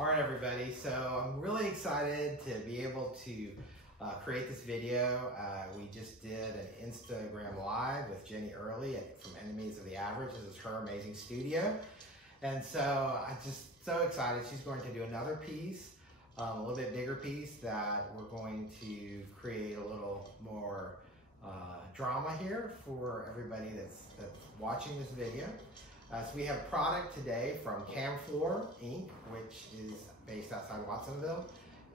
All right, everybody. So I'm really excited to be able to create this video. We just did an Instagram Live with Ginny Early from Enemies of the Average. This is her amazing studio. And so I'm just so excited. She's going to do another piece, a little bit bigger piece that we're going to create a little more drama here for everybody that's watching this video. So we have a product today from CamFlor Inc, which is based outside Watsonville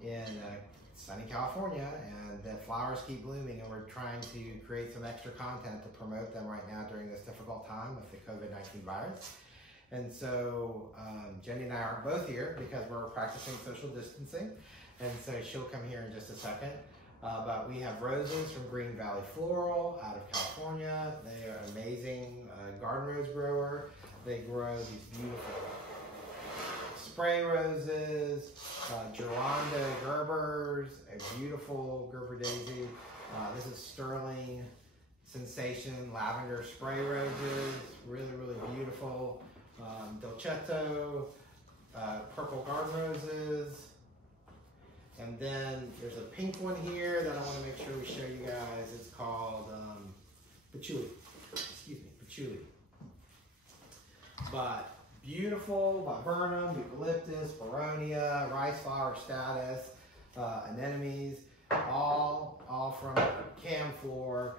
in sunny California, and the flowers keep blooming, and we're trying to create some extra content to promote them right now during this difficult time with the COVID-19 virus. And so Jenny and I are both here because we're practicing social distancing, and so she'll come here in just a second. But we have roses from Green Valley Floral out of California. They are amazing garden rose grower. They grow these beautiful spray roses, Geranda Gerbers, a beautiful Gerber daisy. This is Sterling Sensation lavender spray roses, really, really beautiful. Dolcetto, purple garden roses. And then there's a pink one here that I want to make sure we show you guys. It's called patchouli. Excuse me, patchouli. But beautiful, viburnum, eucalyptus, boronia, rice flower status, anemones, all from CamFlor.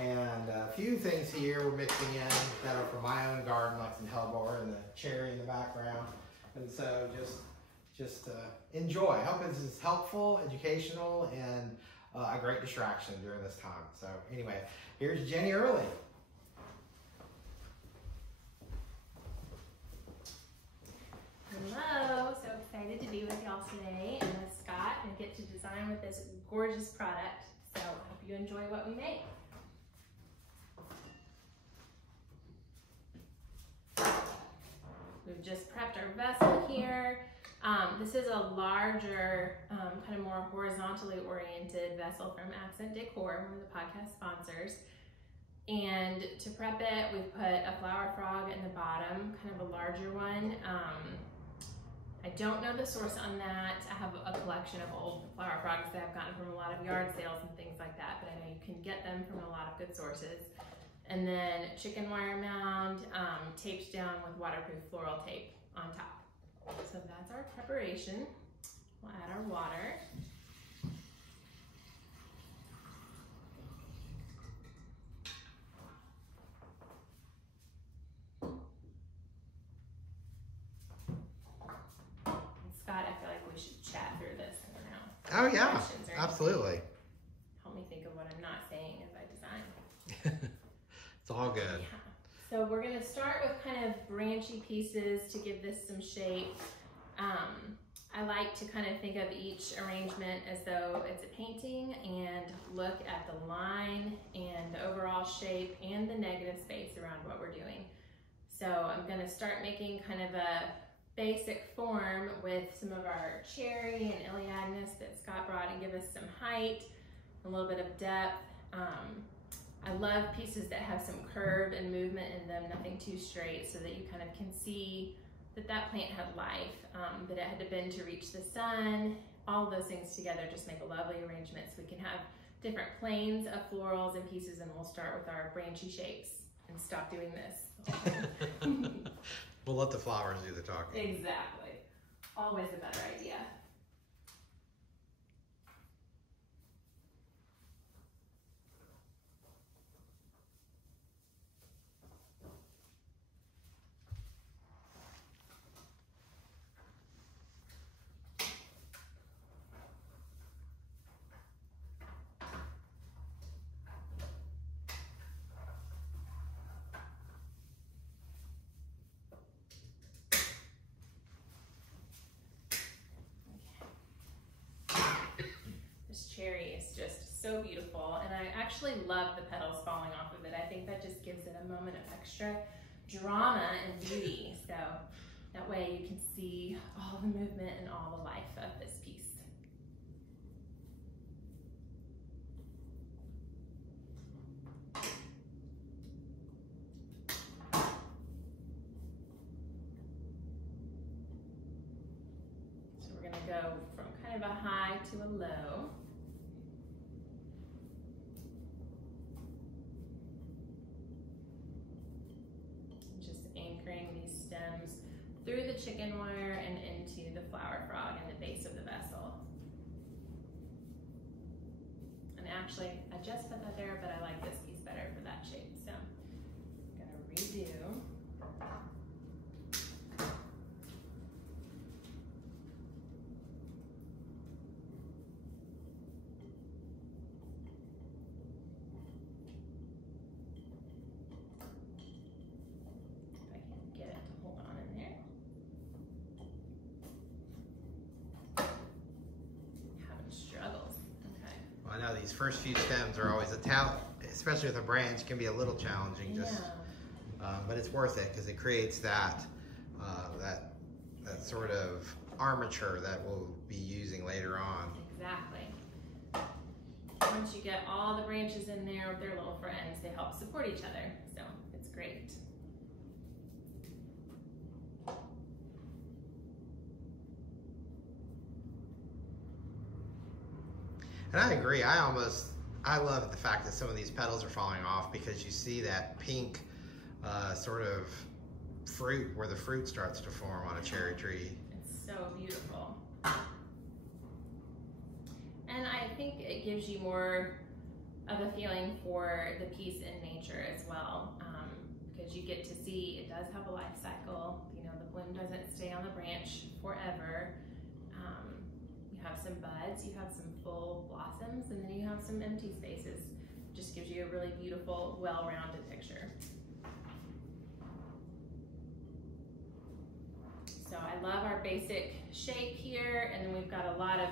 And a few things here we're mixing in that are from my own garden, like some Hellebore and the cherry in the background. And so just enjoy. I hope this is helpful, educational, and a great distraction during this time. So anyway, here's Ginny Early. Hello, so excited to be with y'all today and with Scott and get to design with this gorgeous product. So I hope you enjoy what we make. We've just prepped our vessel here. This is a larger, kind of more horizontally oriented vessel from Accent Decor, one of the podcast sponsors. And to prep it, we've put a flower frog in the bottom, kind of a larger one. I don't know the source on that. I have a collection of old flower frogs that I've gotten from a lot of yard sales and things like that, but I know you can get them from a lot of good sources. And then chicken wire mound, taped down with waterproof floral tape on top. So that's our preparation. We'll add our water. Scott, I feel like we should chat through this. I don't know. Oh yeah, absolutely. Help me think of what I'm not saying as I design. It's all good. Yeah. So we're going to start with kind of branchy pieces to give this some shape. I like to kind of think of each arrangement as though it's a painting and look at the line and the overall shape and the negative space around what we're doing. So I'm going to start making kind of a basic form with some of our cherry and Iliadnus that Scott brought and give us some height, a little bit of depth. I love pieces that have some curve and movement in them, nothing too straight, so that you kind of can see that that plant had life, that it had to bend to reach the sun. All of those things together just make a lovely arrangement. So we can have different planes of florals and pieces, and we'll start with our branchy shapes and stop doing this. We'll let the flowers do the talking. Exactly. Always a better idea. Cherry is just so beautiful, and I actually love the petals falling off of it. I think that just gives it a moment of extra drama and beauty, so that way you can see all the movement and all the life of this piece. go from kind of a high to a low. Just anchoring these stems through the chicken wire and into the flower frog in the base of the vessel. And actually, I just put that there, but I like this piece better for that shape. So I'm gonna redo. I know these first few stems are always a talent, especially with a branch, can be a little challenging. Just, but it's worth it because it creates that that sort of armature that we'll be using later on. Exactly. Once you get all the branches in there with their little friends, they help support each other. So it's great. And I agree. I love the fact that some of these petals are falling off because you see that pink sort of fruit where the fruit starts to form on a cherry tree. It's so beautiful. And I think it gives you more of a feeling for the piece in nature as well, because you get to see it does have a life cycle. You know, the bloom doesn't stay on the branch forever. You have some buds, you have some full blossoms, and then you have some empty spaces. Just gives you a really beautiful, well-rounded picture. So I love our basic shape here, and then we've got a lot of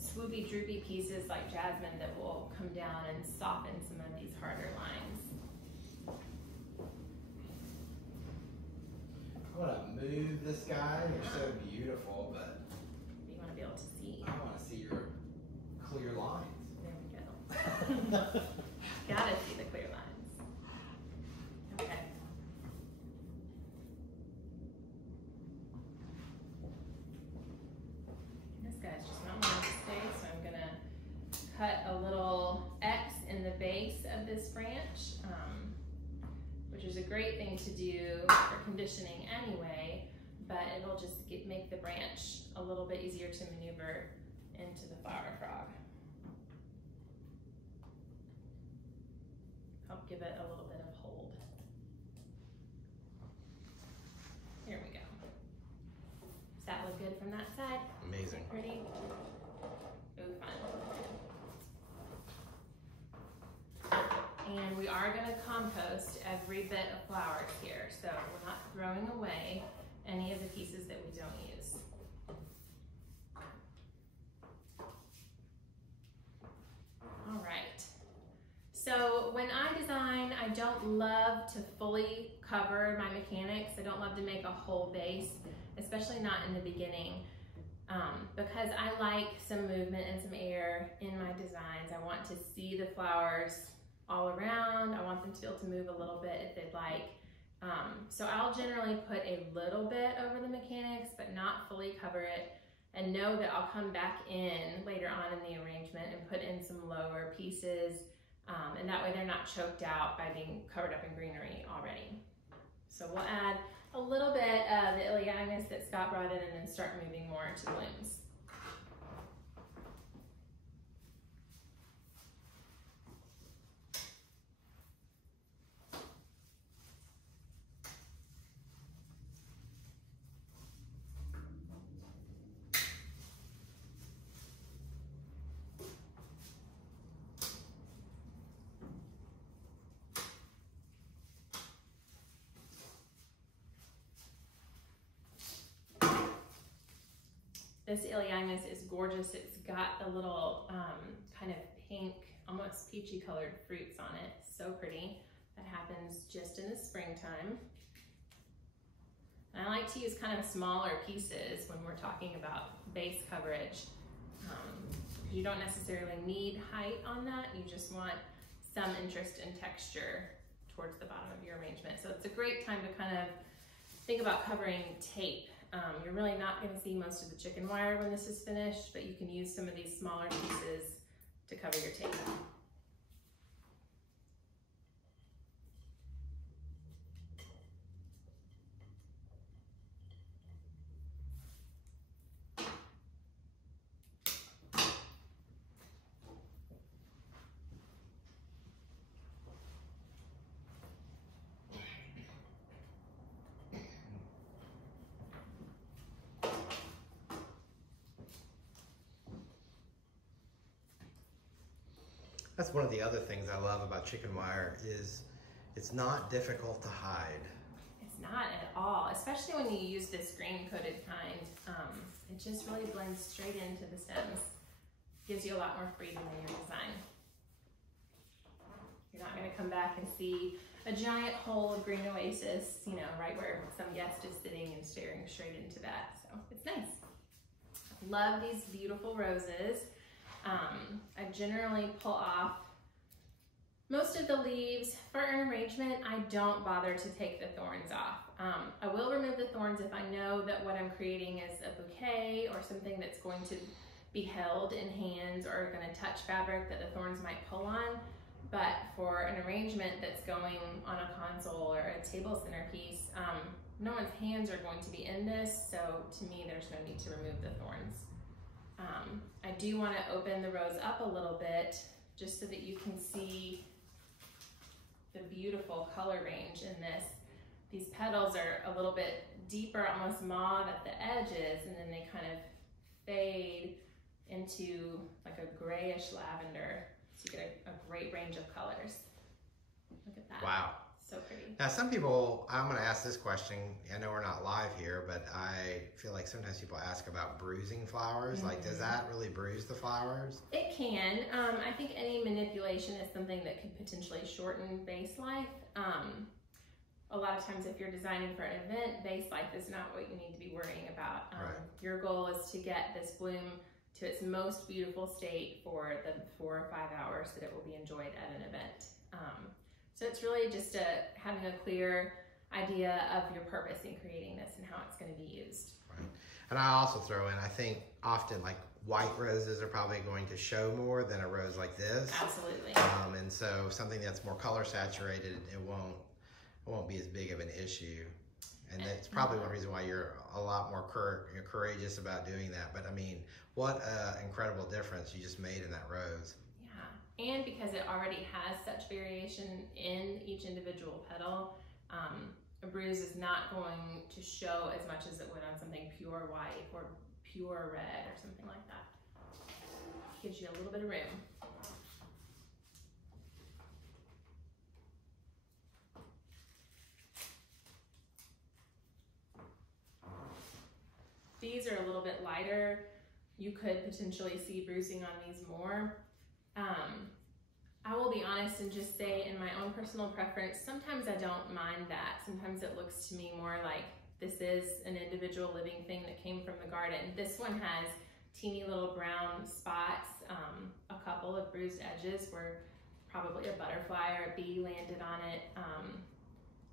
swoopy, droopy pieces like jasmine that will come down and soften some of these harder lines. I want to move this guy. You're so beautiful, but you want to be able to see. I want to see your clear lines. There we go. Gotta see the clear lines. Okay. This guy's just not wanting to stay, so I'm gonna cut a little X in the base of this branch, which is a great thing to do for conditioning anyway, but it'll just make the branch a little bit easier to maneuver into the flower frog. Help give it a little bit of hold. Here we go. Does that look good from that side? Amazing. Pretty? Ooh, fun. And we are going to compost every bit of flowers here, so we're not throwing away any of the pieces that we don't use. All right. So when I design, I don't love to fully cover my mechanics. I don't love to make a whole base, especially not in the beginning, because I like some movement and some air in my designs. I want to see the flowers all around. I want them to be able to move a little bit if they'd like. So I'll generally put a little bit over the mechanics, but not fully cover it, and know that I'll come back in later on in the arrangement and put in some lower pieces, and that way they're not choked out by being covered up in greenery already. So we'll add a little bit of the Lisianthus that Scott brought in and then start moving more into blooms. This Lisianthus is gorgeous. It's got the little kind of pink, almost peachy colored fruits on it. So pretty. That happens just in the springtime. And I like to use kind of smaller pieces when we're talking about base coverage. You don't necessarily need height on that. You just want some interest and texture towards the bottom of your arrangement. So it's a great time to kind of think about covering tape You're really not going to see most of the chicken wire when this is finished, but you can use some of these smaller pieces to cover your tape. That's one of the other things I love about chicken wire is it's not difficult to hide. It's not at all, especially when you use this green coated kind. It just really blends straight into the stems. Gives you a lot more freedom in your design. You're not going to come back and see a giant hole of green oasis, you know, right where some guest is sitting and staring straight into that. So it's nice. Love these beautiful roses. I generally pull off most of the leaves. For an arrangement, I don't bother to take the thorns off. I will remove the thorns if I know that what I'm creating is a bouquet or something that's going to be held in hands or going to touch fabric that the thorns might pull on. But for an arrangement that's going on a console or a table centerpiece, no one's hands are going to be in this, so to me there's no need to remove the thorns. I do want to open the rose up a little bit just so that you can see the beautiful color range in this. These petals are a little bit deeper, almost mauve at the edges, and then they kind of fade into like a grayish lavender. So you get a great range of colors. Look at that. Wow. So pretty. Now some people, I'm going to ask this question, I know we're not live here, but I feel like sometimes people ask about bruising flowers. Like, does that really bruise the flowers? It can. I think any manipulation is something that could potentially shorten base life. A lot of times if you're designing for an event, base life is not what you need to be worrying about. Right. Your goal is to get this bloom to its most beautiful state for the 4 or 5 hours that it will be enjoyed at an event. So it's really just having a clear idea of your purpose in creating this and how it's going to be used. Right. And I also throw in, I think often like white roses are probably going to show more than a rose like this. Absolutely. And so something that's more color saturated, it won't be as big of an issue. And that's probably one reason why you're a lot more courageous about doing that. But I mean, what an incredible difference you just made in that rose. Yeah, and because it already has such variation in each individual petal, a bruise is not going to show as much as it would on something pure white or pure red or something like that. Gives you a little bit of room. These are a little bit lighter. You could potentially see bruising on these more. I will be honest and just say in my own personal preference, sometimes I don't mind that. Sometimes it looks to me more like this is an individual living thing that came from the garden. This one has teeny little brown spots, a couple of bruised edges where probably a butterfly or a bee landed on it.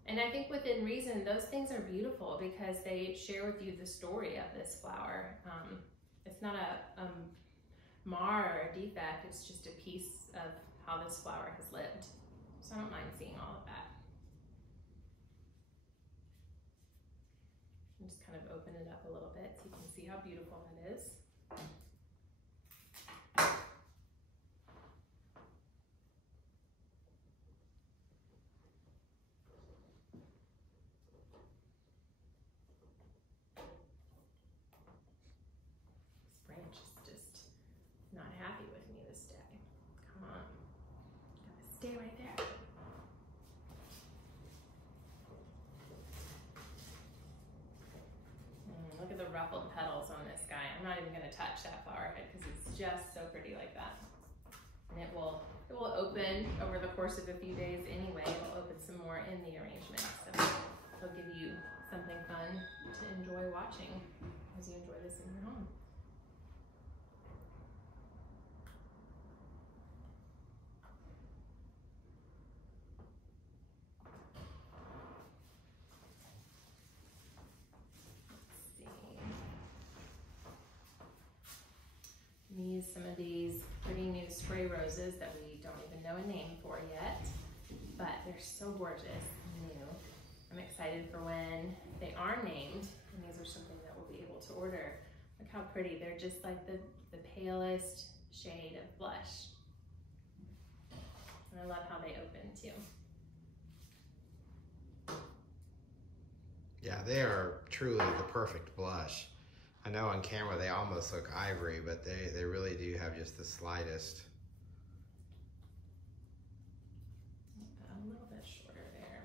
And I think within reason, those things are beautiful because they share with you the story of this flower. It's not a mar or a defect, it's just a piece of how this flower has lived. So I don't mind seeing all of that. And just kind of open it up a little bit so you can see how beautiful it is. Not happy with me this day. Come on. Gotta stay right there. Look at the ruffled petals on this guy. I'm not even gonna touch that flower head because it's just so pretty like that. And it will open over the course of a few days anyway. It'll open some more in the arrangement. So it'll give you something fun to enjoy watching as you enjoy this in your home. some of these pretty new spray roses that we don't even know a name for yet, but they're so gorgeous and new. I'm excited for when they are named, and these are something that we'll be able to order. Look how pretty. They're just like the palest shade of blush. And I love how they open too. Yeah, they are truly the perfect blush. I know on camera they almost look ivory, but they really do have just the slightest. A little bit shorter there.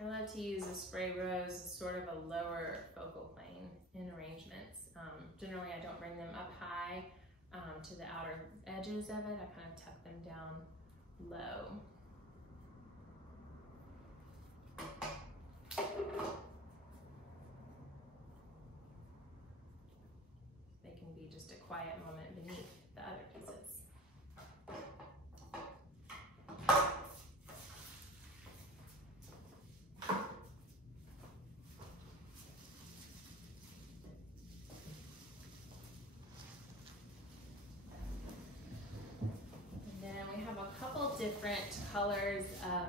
I love to use a spray rose as sort of a lower focal plane in arrangements. Generally, I don't bring them up high to the outer edges of it. I kind of tuck them down low. They can be just a quiet moment beneath the other pieces. Different colors of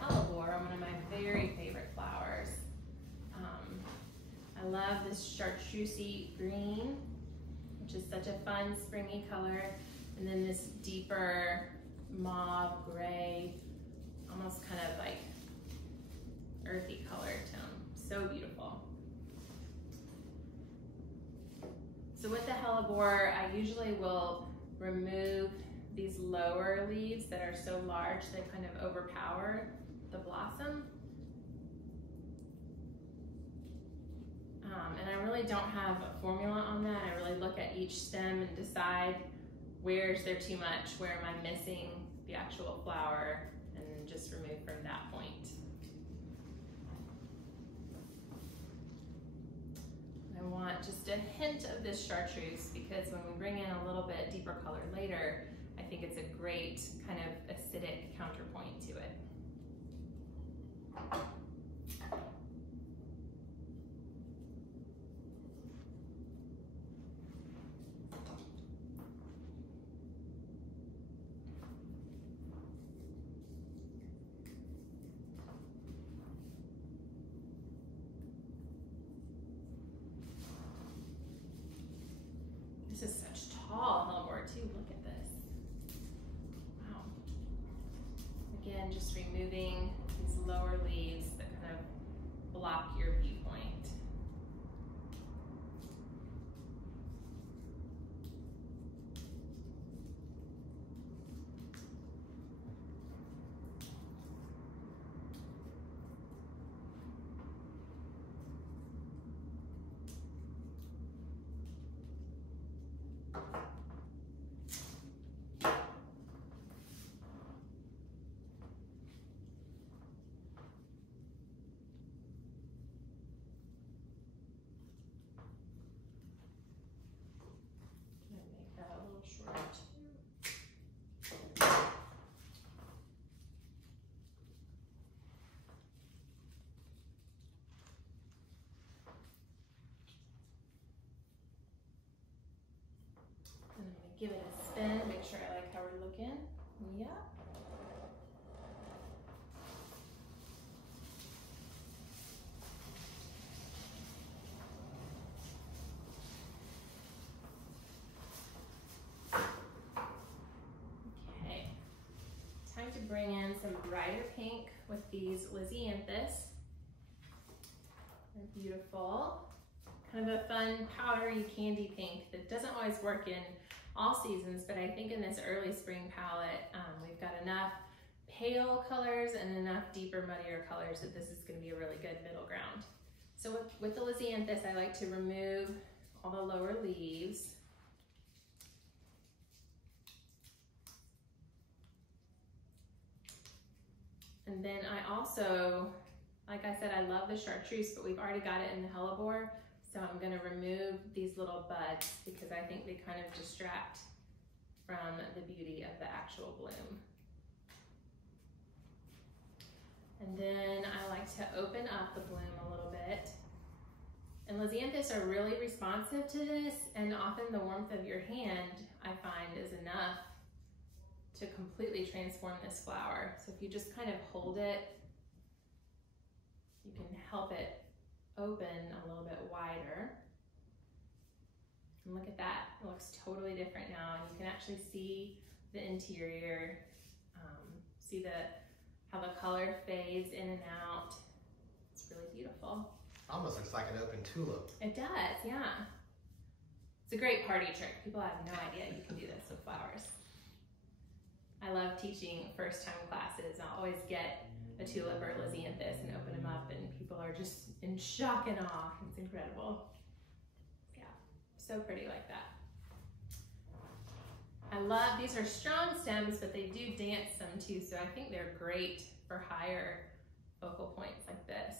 Hellebore, one of my very favorite flowers. I love this chartreusey green, which is such a fun springy color, and then this deeper mauve gray, almost kind of like earthy color tone. So beautiful. So with the Hellebore, I usually will remove these lower leaves that are so large they kind of overpower the blossom. And I really don't have a formula on that. I really look at each stem and decide where's there too much, where am I missing the actual flower, and then just remove from that point. I want just a hint of this chartreuse because when we bring in a little bit deeper color later, I think it's a great kind of acidic counterpoint to it. This is such tall Hellebore too, look at this. Wow. Again, just removing these lower leaves that kind of block your viewpoint. Give it a spin, make sure I like how we're looking. Yeah. Okay. Time to bring in some brighter pink with these Lisianthus. They're beautiful. Kind of a fun powdery candy pink that doesn't always work in all seasons, but I think in this early spring palette, we've got enough pale colors and enough deeper, muddier colors that this is going to be a really good middle ground. So with the Lisianthus, I like to remove all the lower leaves. And then I also, like I said, I love the chartreuse, but we've already got it in the Hellebore. So I'm gonna remove these little buds because I think they kind of distract from the beauty of the actual bloom. And then I like to open up the bloom a little bit. And Lisianthus are really responsive to this, and often the warmth of your hand, I find, is enough to completely transform this flower. So if you just kind of hold it, you can help it open a little bit wider. And look at that, it looks totally different now, and you can actually see the interior, see how the color fades in and out. It's really beautiful. Almost looks like an open tulip. It does, yeah. It's a great party trick. People have no idea you can do this with flowers. I love teaching first-time classes. I'll always get a tulip or a Lisianthus and open them up, and people are just in shock and awe. It's incredible. Yeah, so pretty like that. I love, these are strong stems, but they do dance some too, so I think they're great for higher focal points like this.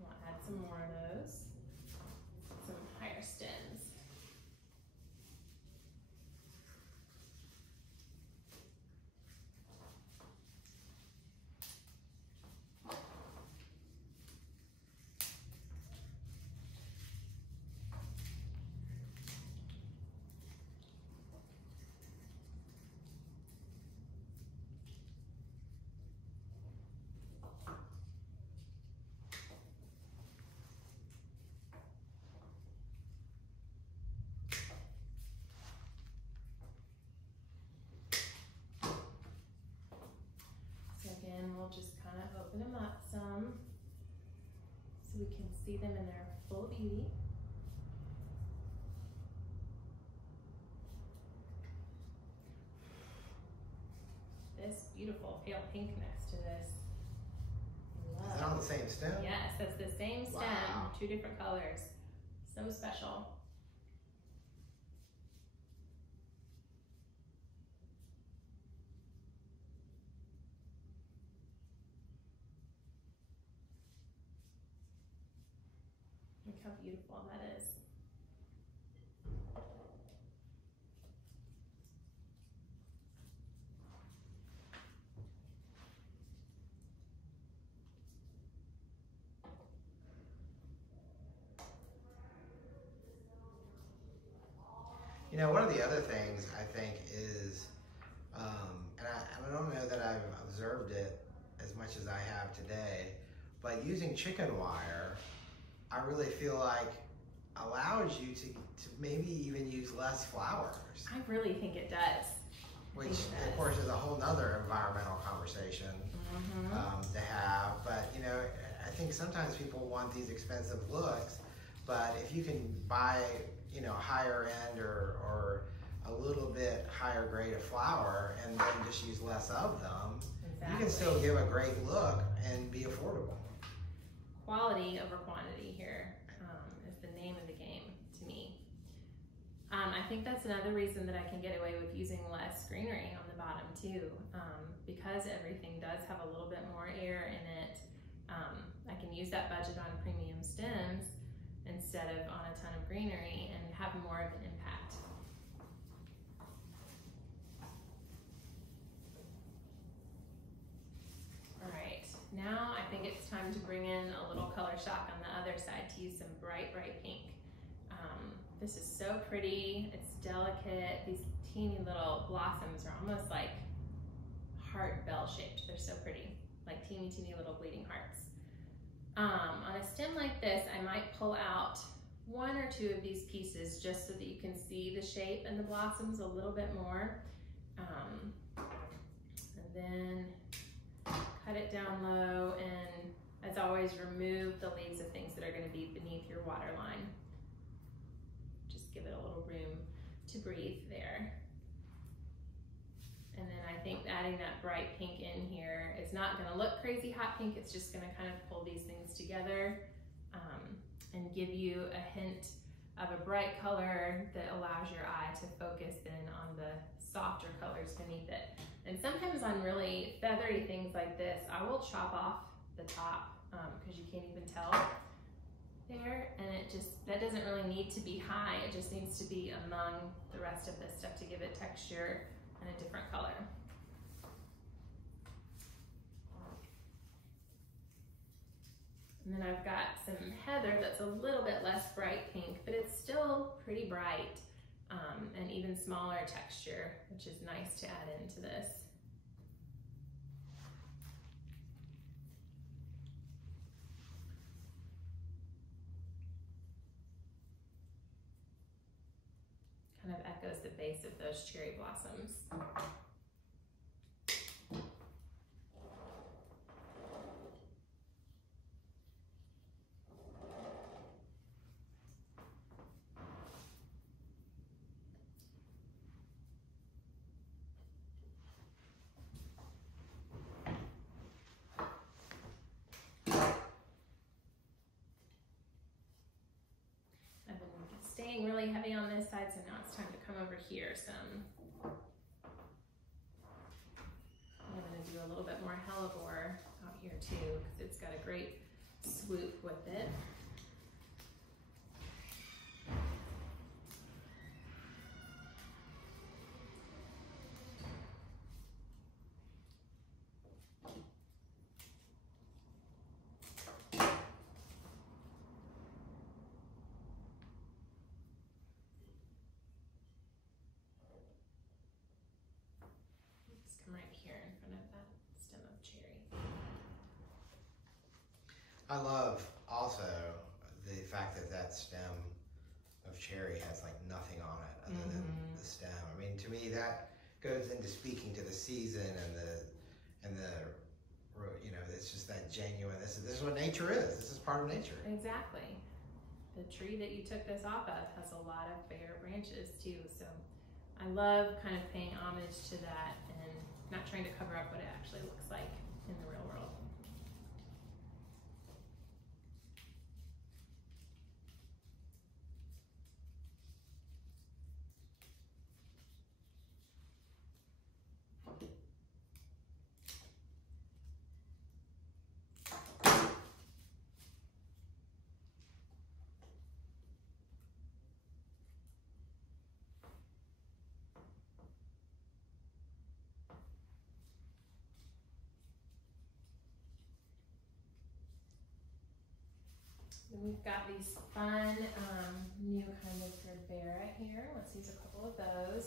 I'll add some more of those, some higher stems. We'll just kind of open them up some so we can see them in their full beauty. This beautiful pale pink next to this. Love. Is it on the same stem? Yes, that's the same stem, Wow. 2 different colors. So special. Look how beautiful that is. You know, one of the other things I think is, and I don't know that I've observed it as much as I have today, but using chicken wire, I really feel like allows you to maybe even use less flowers. I really think it does. Which, of course, is a whole nother environmental conversation to have. But, you know, I think sometimes people want these expensive looks, but if you can buy, you know, higher end or a little bit higher grade of flower and then just use less of them, you can still give a great look and be affordable. Quality over quantity here is the name of the game to me. I think that's another reason that I can get away with using less greenery on the bottom too, because everything does have a little bit more air in it. I can use that budget on premium stems instead of on a ton of greenery and have more of an impact. All right, now I think it's time to bring in a little color shock on the other side to use some bright, bright pink. This is so pretty, it's delicate. These teeny little blossoms are almost like heart bell shaped. They're so pretty, like teeny, teeny little bleeding hearts. On a stem like this, I might pull out 1 or 2 of these pieces just so that you can see the shape and the blossoms a little bit more. And then cut it down low, and as always, remove the leaves of things that are going to be beneath your water line. Just give it a little room to breathe there. And then I think adding that bright pink in here is not going to look crazy hot pink. It's just going to kind of pull these things together and and give you a hint of a bright color that allows your eye to focus in on the softer colors beneath it. And sometimes on really feathery things like this, I will chop off the top because you can't even tell there, and that doesn't really need to be high, it just needs to be among the rest of this stuff to give it texture and a different color. And then I've got some heather that's a little bit less bright pink, but it's still pretty bright, and even smaller texture, which is nice to add into this. Kind of echoes the base of those cherry blossoms. Staying really heavy on this side, so now it's time to come over here some. I'm going to do a little bit more Hellebore out here too, because it's got a great swoop with it. Right here in front of that stem of cherry. I love also the fact that that stem of cherry has like nothing on it other than the stem. I mean, to me that goes into speaking to the season and the you know, it's just that genuine. This is what nature is. This is part of nature. Exactly. The tree that you took this off of has a lot of bare branches too, so I love kind of paying homage to that and not trying to cover up what it actually looks like in the real world. Then we've got these fun new kind of gerbera here. Let's use a couple of those.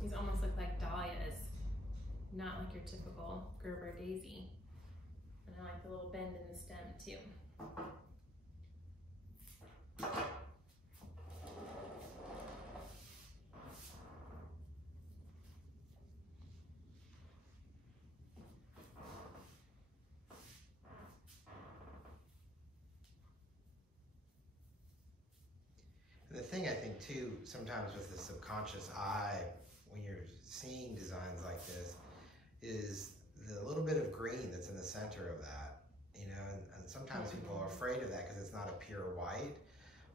These almost look like dahlias, not like your typical Gerber daisy. And I like the little bend in the stem too. And the thing I think too, sometimes with the subconscious eye, when you're seeing designs like this, is the little bit of green that's in the center of that, you know, and sometimes people are afraid of that because it's not a pure white,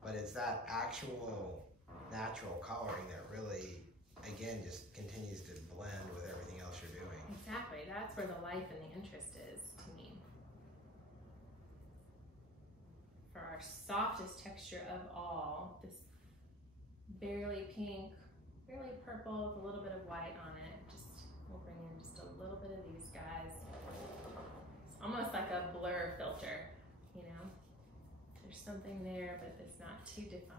but it's that actual natural coloring that really, again, just continues to blend with everything else you're doing. Exactly, that's where the life and the interest is to me. For our softest texture of all, this barely pink, barely purple with a little bit of white on it. We'll bring in just a little bit of these guys. It's almost like a blur filter, you know? There's something there, but it's not too defined.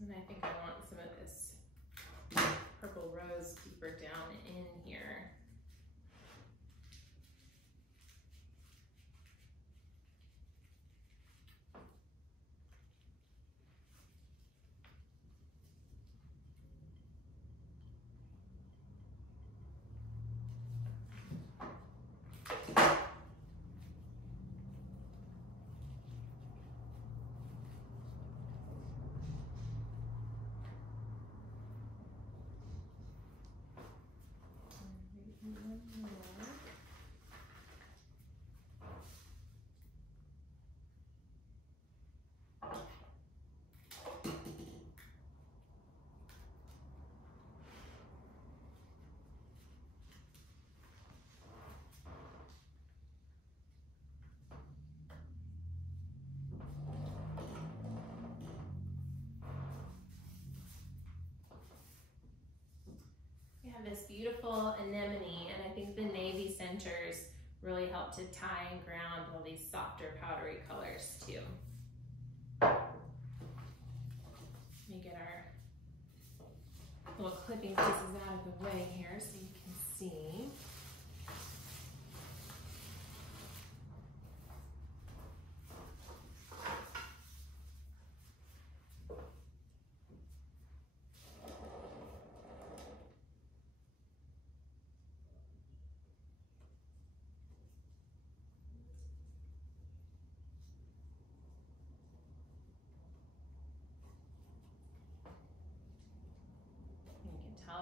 And I think I want some of this purple rose deeper down in here. We have this beautiful anemone, and I think the navy centers really help to tie and ground all these softer powdery colors too. Let me get our little clipping pieces out of the way here so you can see.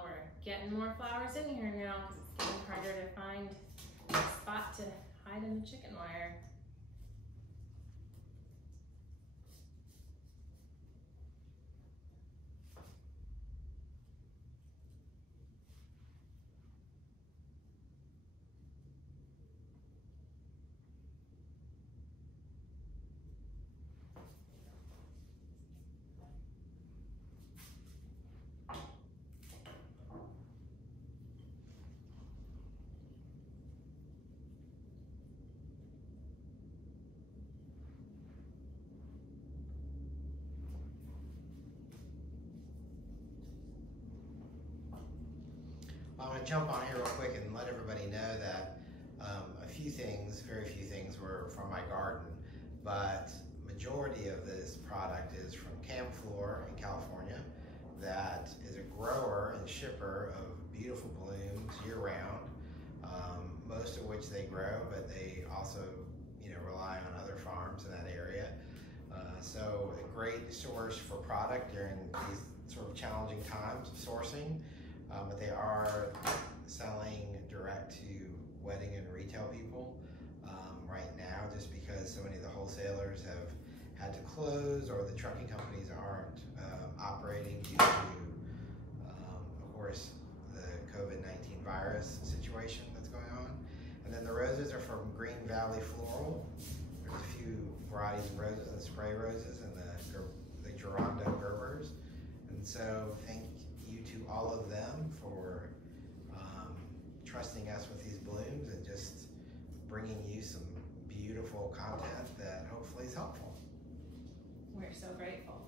We're getting more flowers in here now because it's getting harder to find a spot to hide in the chicken wire. I'm going to jump on here real quick and let everybody know that a few things, very few things, were from my garden, but majority of this product is from CamFlor in California, that is a grower and shipper of beautiful blooms year-round, most of which they grow, but they also, rely on other farms in that area. So a great source for product during these sort of challenging times of sourcing. But they are selling direct to wedding and retail people right now, just because so many of the wholesalers have had to close, or the trucking companies aren't operating due to, of course, the COVID-19 virus situation that's going on. And then the roses are from Green Valley Floral. There's a few varieties of roses and spray roses and the Gerando Gerbers. And so thank you to all of them for trusting us with these blooms and just bringing you some beautiful content that hopefully is helpful. We're so grateful.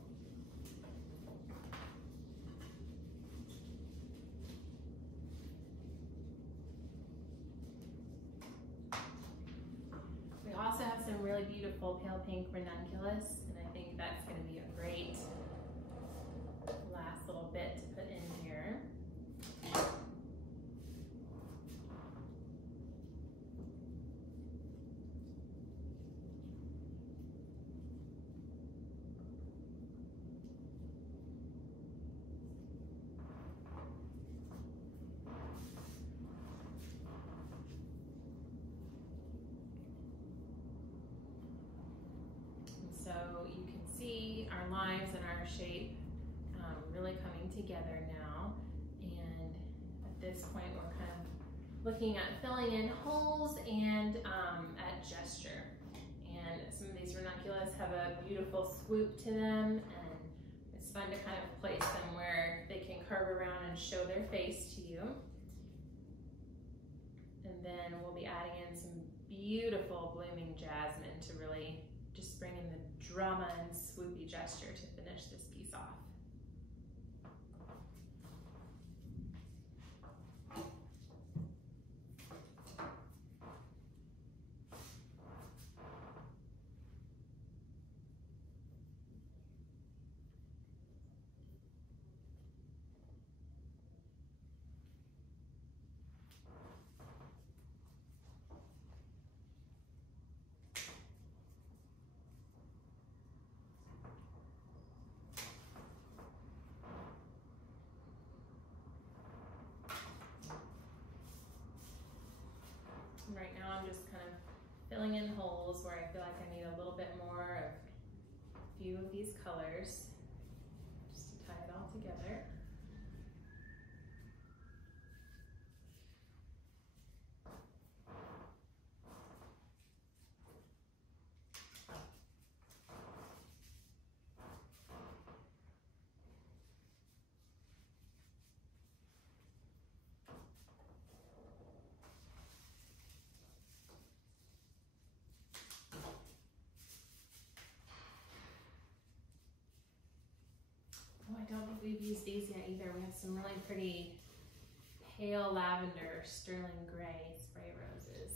We also have some really beautiful pale pink Ranunculus, and I think that's going to be a great last little bit to put in here. So you can see our lines and our shape really coming together now. And at this point, we're kind of looking at filling in holes and at gesture. And some of these ranunculus have a beautiful swoop to them, and it's fun to kind of place them where they can curve around and show their face to you. And then we'll be adding in some beautiful blooming jasmine to really just bring in the drama and swoopy gesture to finish this piece off. And right now I'm just kind of filling in holes where I feel like I need a little bit more of a few of these colors just to tie it all together. I don't think we've used these yet either. We have some really pretty pale lavender, sterling gray spray roses.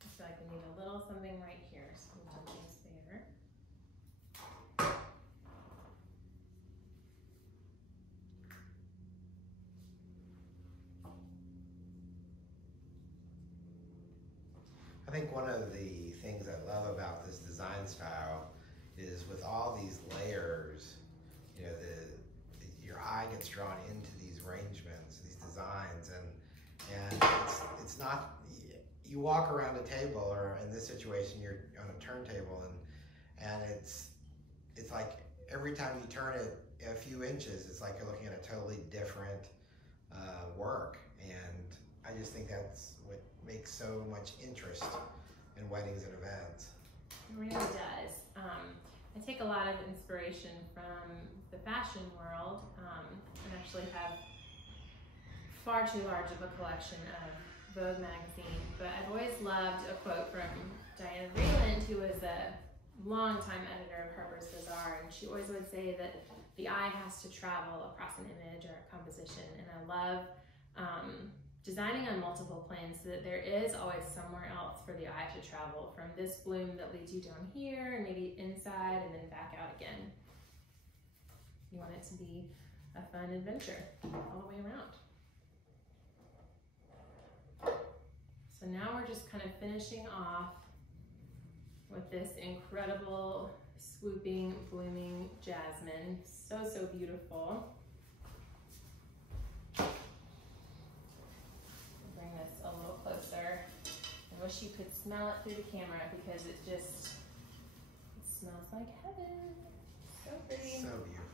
I feel like we need a little something right here, so we'll do these there. I think one of the things I love about this design style is with all these layers, you know, your eye gets drawn into these arrangements, these designs, and it's not, you walk around a table, or in this situation you're on a turntable, and it's like every time you turn it a few inches, it's like you're looking at a totally different work. And I just think that's what makes so much interest in weddings and events. It really does. I take a lot of inspiration from the fashion world, and actually have far too large of a collection of Vogue magazine, but I've always loved a quote from Diana Vreeland, who was a longtime editor of Harper's Bazaar, and she always would say that the eye has to travel across an image or a composition, and I love designing on multiple planes so that there is always somewhere else for the eye to travel, from this bloom that leads you down here and maybe inside and then back out again. You want it to be a fun adventure all the way around. So now we're just kind of finishing off with this incredible swooping, blooming jasmine. So, so beautiful. Bring this a little closer. I wish you could smell it through the camera because it smells like heaven. So pretty. So beautiful.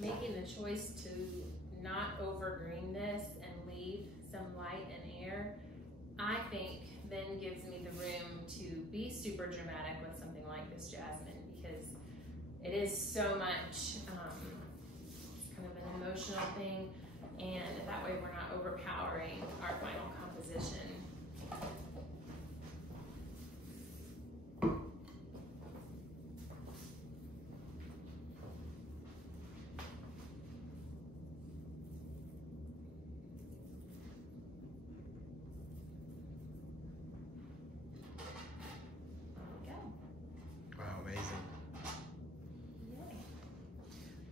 Making the choice to not overgreen this and leave some light and air, I think then gives me the room to be super dramatic with something like this jasmine because it is so much, it's kind of an emotional thing, and that way we're not overpowering our final composition.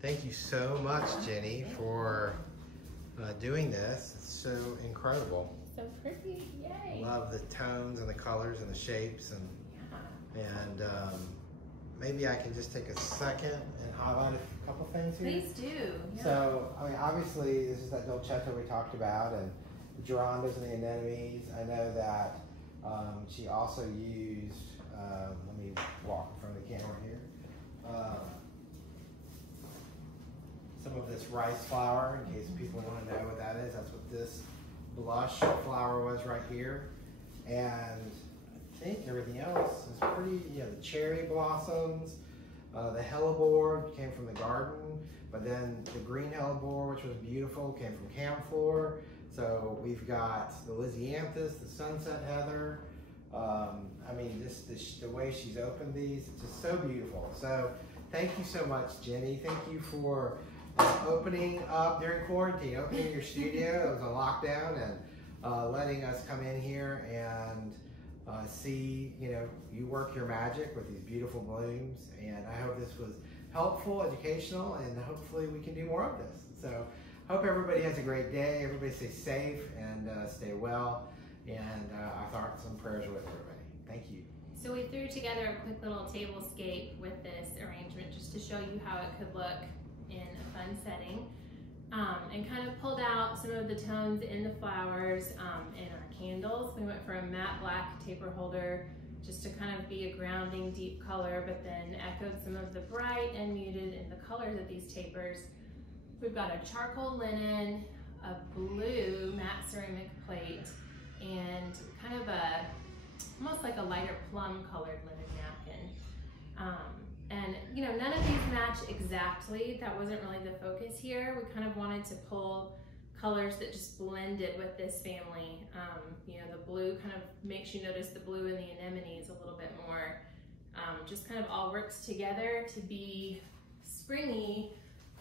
Thank you so much, Jenny, for doing this. It's so incredible. So pretty, yay. Love the tones and the colors and the shapes. And maybe I can just take a second and highlight a couple things here. Please do. Yeah. So, I mean, obviously, this is that dolcetto we talked about, and the gerondas and the anemones. I know that she also used, let me walk in front of the camera here. Some of this rice flower, in case people want to know what that is. That's what this blush flower was right here. And I think everything else is pretty, you know, the cherry blossoms, the hellebore came from the garden, but then the green hellebore, which was beautiful, came from CamFlor. So we've got the Lisianthus, the sunset heather. I mean, the way she's opened these, it's just so beautiful. So thank you so much, Jenny. Thank you for opening up during quarantine, opening your studio. It was a lockdown, and letting us come in here and see, you know, you work your magic with these beautiful blooms. And I hope this was helpful, educational, and hopefully we can do more of this. So hope everybody has a great day. Everybody stay safe and stay well. And our thoughts and prayers are with everybody. Thank you. So we threw together a quick little tablescape with this arrangement just to show you how it could look in a fun setting, and kind of pulled out some of the tones in the flowers in our candles. We went for a matte black taper holder just to kind of be a grounding deep color, but then echoed some of the bright and muted in the colors of these tapers. We've got a charcoal linen, a blue matte ceramic plate, and kind of a almost like a lighter plum colored linen napkin. And you know, none of these match exactly. That wasn't really the focus here. We kind of wanted to pull colors that just blended with this family. You know, the blue kind of makes you notice the blue in the anemones a little bit more. Just kind of all works together to be springy,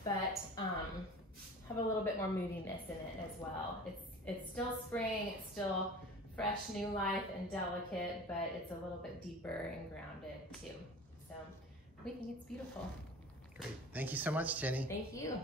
but have a little bit more moodiness in it as well. It's still spring, it's still fresh new life and delicate, but it's a little bit deeper and grounded too. So we think it's beautiful. Great. Thank you so much, Jenny. Thank you.